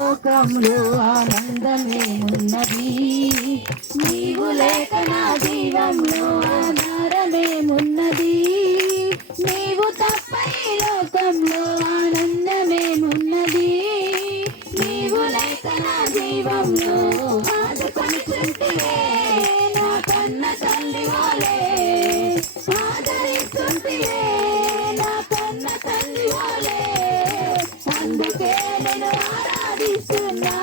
లోకంలో ఆనందమే ఉన్నది, నీవు లేక నా జీవంలో ఆధారమే ఉన్నది. నీవు తప్ప ఈ లోకంలో ఆనందమే ఉన్నది, నీవు లేక నా జీవంలో ఆదుకొని చుంటివే నా కన్న తల్లి వాలే, ఆదరిస్తుంటివే నా కన్న తల్లి వాలే. అందుకే నేను ఆరాధిస్తున్నా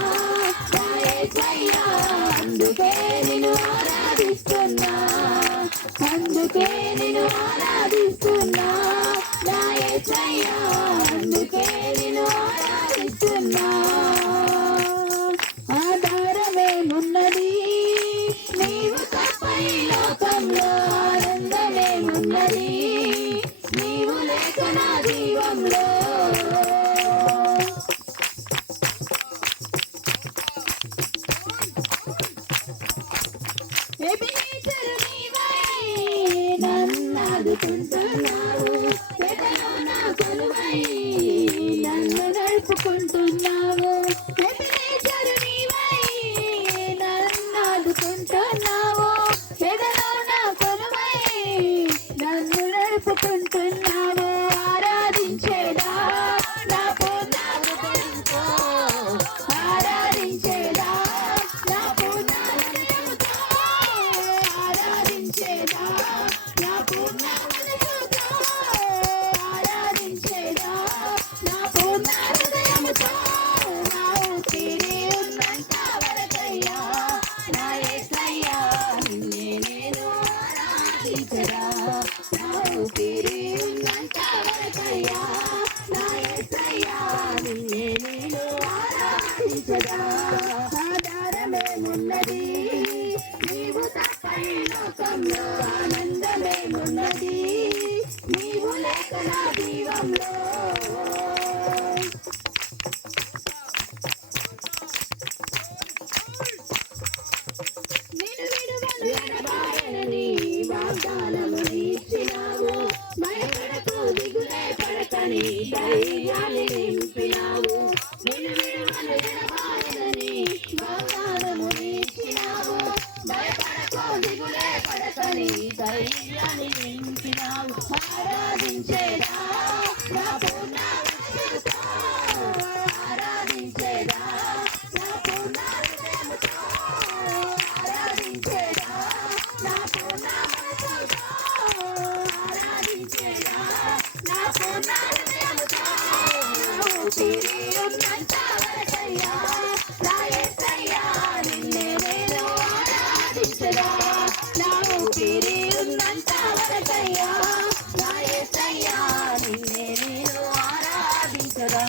నా యేసయ్యా, అందుకే నేను ఆరాధిస్తున్నా, అందుకే నేను ఆరాధిస్తున్నా నా యేసయ్యా, అందుకే నేను ఆరాధిస్తున్నా. ఆధారమేమున్నది, నీవు తప్ప ఈ లోకంలో ఆనందమేమున్నది, నీవు లేక నా జీవంలో. నన్ను ఆదుకుంటున్నావు, ఎదలో నా కొలువై నన్ను నడుపుకుంటున్నావు. నన్ను ఆదుకుంటున్నావు, ఎదలో నా కొలువై నన్ను నడుపుకుంటున్నావు. ఆరాధించేదా నా పూర్ణ హృదయంతో, ఆరాధించేదా నా పూర్ణ హృదయంతో, ఆరాధించేదా నా పూర్ణ మనసుతో, ఆరాధించేదా నా పూర్ణ హృదయముతో. నా ఊపిరి ఉన్నంత వరకయ్యా నా యేసయ్యా, నిన్నే నేను ఆరాధించరా. నా ఊపిరి ఉన్నంత వరకయ్యా నా యేసయ్యా, నిన్నే నేను ఆరాధించరా. ఆధారమేమున్నది, నీవు తప్ప ఈ లోకంలో ఆనందమేమున్నది, నీవు లేక నా జీవంలో. నేను విడువను ఎడబాయనని వాగ్దానము ఇచ్చినావు, భయపడకు దిగులే పడకని ధైర్యాన్ని నింపినావు. నేను విడువను ఎడబాయనని వాగ్దానము ఇచ్చినావు, భయపడకు దిగులే పడకని ధైర్యాన్ని నింపినావు. ఆరాధించేదా నా పూర్ణ హృదయముతో, ఆరాధించేదా నా పూర్ణ హృదయముతో, ఆరాధించేదా నా పూర్ణ మనసుతో, ఆరాధించేదా నా పూర్ణ హృదయముతో. ఊపిరి ఉన్నంత వరకయ్యా నా యేసయ్యా, నిన్నే నేను ఆరాధించరా. నా ఊపిరి ఉన్నంత వరకయ్యా నా యేసయ్యా, నిన్నే నేను ఆరాధించరా.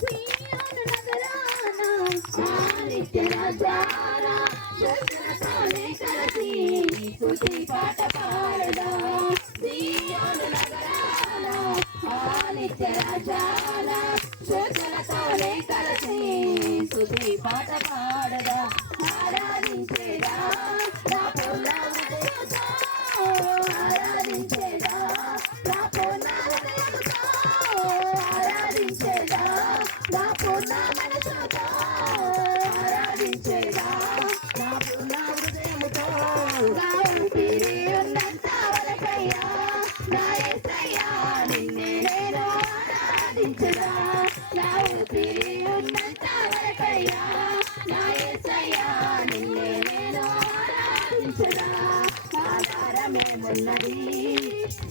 సియోను నగరాన నా నిత్య రాజాన శస్త్రతోనే కలిసి స్తుతి పాట పాడదా. సియోను నగరాన ఆ నిత్య రాజాన శస్త్రతోనే కలిసి స్తుతి పాట పాడదా. ఆరాధించేదా నా పూర్ణ హృదయముతో, ఆరాధించేదా నా పూర్ణ హృదయముతో, ఆరాధించేదా నా పూర్ణ మనసుతో, ఆరాధించేదా నా పూర్ణ హృదయముతో. నా ఊపిరి ఉన్నంత వరకయ్యా నా యేసయ్యా, నిన్నే నేను ఆరాధించరా. నా ఊపిరి ఉన్నంత వరకయ్యా నా యేసయ్యా, నిన్నే నేను ఆరాధించరా. ఆధారమేమున్నది,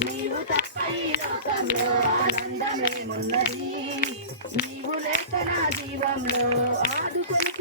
నీవు తప్ప ఈ లోకంలో ఆనందమేమున్నది, నీవు లేక నా జీవంలో ఆదుకొని